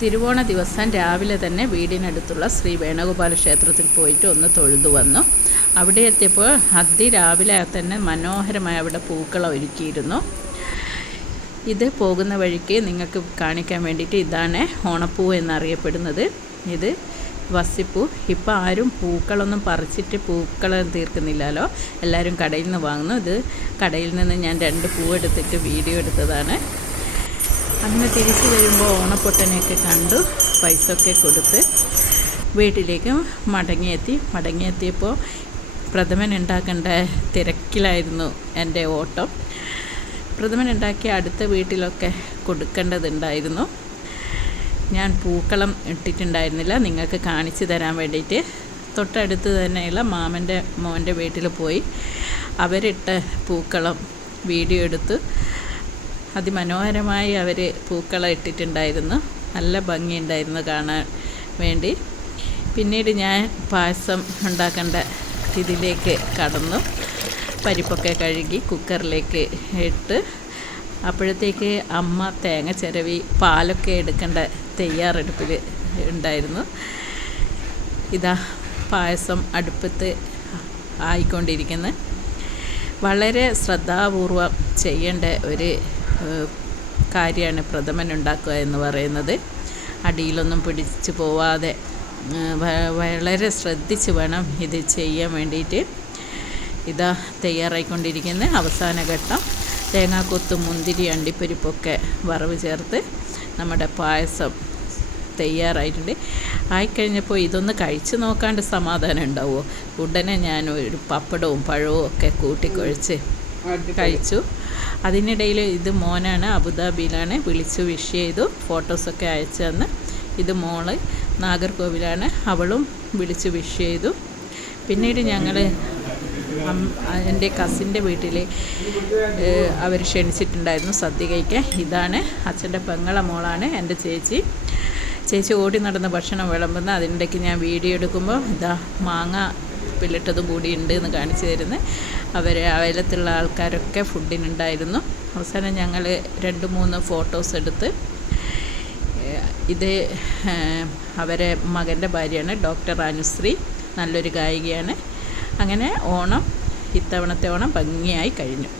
തിരുവോണ ദിവസം രാവിലെ തന്നെ വീടിനടുത്തുള്ള ശ്രീ വേണുഗോപാല ക്ഷേത്രത്തിൽ പോയിട്ട് ഒന്ന് തൊഴുതു വന്നു. അവിടെ എത്തിയപ്പോൾ അതിരാവിലെ തന്നെ മനോഹരമായി അവിടെ പൂക്കളം ഒരുക്കിയിരുന്നു. ഇത് പോകുന്ന വഴിക്ക് നിങ്ങൾക്ക് കാണിക്കാൻ വേണ്ടിയിട്ട് ഇതാണ് ഓണപ്പൂ എന്നറിയപ്പെടുന്നത്. ഇത് വസിപ്പൂ. ഇപ്പം ആരും പൂക്കളൊന്നും പറിച്ചിട്ട് പൂക്കളം തീർക്കുന്നില്ലല്ലോ, എല്ലാവരും കടയിൽ നിന്ന് വാങ്ങുന്നു. ഇത് കടയിൽ നിന്ന് ഞാൻ 2 പൂവെടുത്തിട്ട് വീഡിയോ എടുത്തതാണ്. അന്ന് തിരിച്ചു വരുമ്പോൾ ഓണപ്പൊട്ടനെയൊക്കെ കണ്ടു, പൈസ ഒക്കെ കൊടുത്ത് വീട്ടിലേക്ക് മടങ്ങിയെത്തിയപ്പോൾ പ്രഥമൻ ഉണ്ടാക്കേണ്ട തിരക്കിലായിരുന്നു എൻ്റെ ഓട്ടം. പ്രഥമൻ ഉണ്ടാക്കി അടുത്ത വീട്ടിലൊക്കെ കൊടുക്കേണ്ടതുണ്ടായിരുന്നു. ഞാൻ പൂക്കളം ഇട്ടിട്ടുണ്ടായിരുന്നില്ല, നിങ്ങൾക്ക് കാണിച്ചു തരാൻ വേണ്ടിയിട്ട്. തൊട്ടടുത്ത് തന്നെയുള്ള മാമൻ്റെ മോൻ്റെ വീട്ടിൽ പോയി അവരിട്ട പൂക്കളം വീഡിയോ എടുത്തു. അതിമനോഹരമായി അവർ പൂക്കളം ഇട്ടിട്ടുണ്ടായിരുന്നു. നല്ല ഭംഗിയുണ്ടായിരുന്നു കാണാൻ വേണ്ടി. പിന്നീട് ഞാൻ പായസം ഉണ്ടാക്കേണ്ട ഇതിലേക്ക് കടന്നു. പരിപ്പൊക്കെ കഴുകി കുക്കറിലേക്ക് ഇട്ട് അപ്പോഴത്തേക്ക് അമ്മ തേങ്ങ ചിരവി പാലൊക്കെ എടുക്കേണ്ട തയ്യാറെടുപ്പിൽ ഉണ്ടായിരുന്നു. ഇതാ പായസം അടുപ്പത്ത് ആയിക്കൊണ്ടിരിക്കുന്നു. വളരെ ശ്രദ്ധാപൂർവം ചെയ്യേണ്ട ഒരു കാര്യമാണ് പ്രഥമൻ ഉണ്ടാക്കുക എന്ന് പറയുന്നത്. അടിയിലൊന്നും പിടിച്ചു പോവാതെ വളരെ ശ്രദ്ധിച്ച് വേണം ഇത് ചെയ്യാൻ വേണ്ടിയിട്ട്. ഇതാ തയ്യാറായിക്കൊണ്ടിരിക്കുന്ന അവസാന ഘട്ടം. തേങ്ങാക്കൊത്തും മുന്തിരി അണ്ടിപ്പരിപ്പൊക്കെ വറവ് ചേർത്ത് നമ്മുടെ പായസം തയ്യാറായിട്ടുണ്ട്. ആയിക്കഴിഞ്ഞപ്പോൾ ഇതൊന്ന് കഴിച്ച് നോക്കാണ്ട് സമാധാനം ഉണ്ടാവുമോ? ഉടനെ ഞാൻ ഒരു പപ്പടവും പഴവും ഒക്കെ കൂട്ടിക്കുഴച്ച് കഴിച്ചു. അതിനിടയിൽ ഇത് മോനാണ്, അബുദാബിയിലാണ്, വിളിച്ചു വിഷ് ചെയ്തു, ഫോട്ടോസൊക്കെ അയച്ചു തന്ന്. ഇത് മോള് നാഗർകോവിലാണ്, അവളും വിളിച്ചു വിഷ് ചെയ്തു. പിന്നീട് ഞങ്ങൾ എൻ്റെ കസിൻ്റെ വീട്ടിൽ അവർ ക്ഷണിച്ചിട്ടുണ്ടായിരുന്നു സദ്യ കഴിക്കാൻ. ഇതാണ് അച്ഛൻ്റെ പെങ്ങളെ മോളാണ് എൻ്റെ ചേച്ചി. ഓടി നടന്ന് ഭക്ഷണം വിളമ്പുന്ന. അതിനിടയ്ക്ക് ഞാൻ വീഡിയോ എടുക്കുമ്പോൾ ഇതാ മാങ്ങ പില്ലിട്ടതും കൂടി ഉണ്ട് എന്ന് കാണിച്ചു തരുന്നത്. അയലത്തുള്ള ആൾക്കാരൊക്കെ ഫുഡിനുണ്ടായിരുന്നു. അവസാനം ഞങ്ങൾ 2-3 ഫോട്ടോസ് എടുത്ത്. ഇത് അവരെ മകൻ്റെ ഭാര്യയാണ്, ഡോക്ടർ അനുശ്രീ, നല്ലൊരു ഗായികയാണ്. അങ്ങനെ ഇത്തവണത്തെ ഓണം ഭംഗിയായി കഴിഞ്ഞു.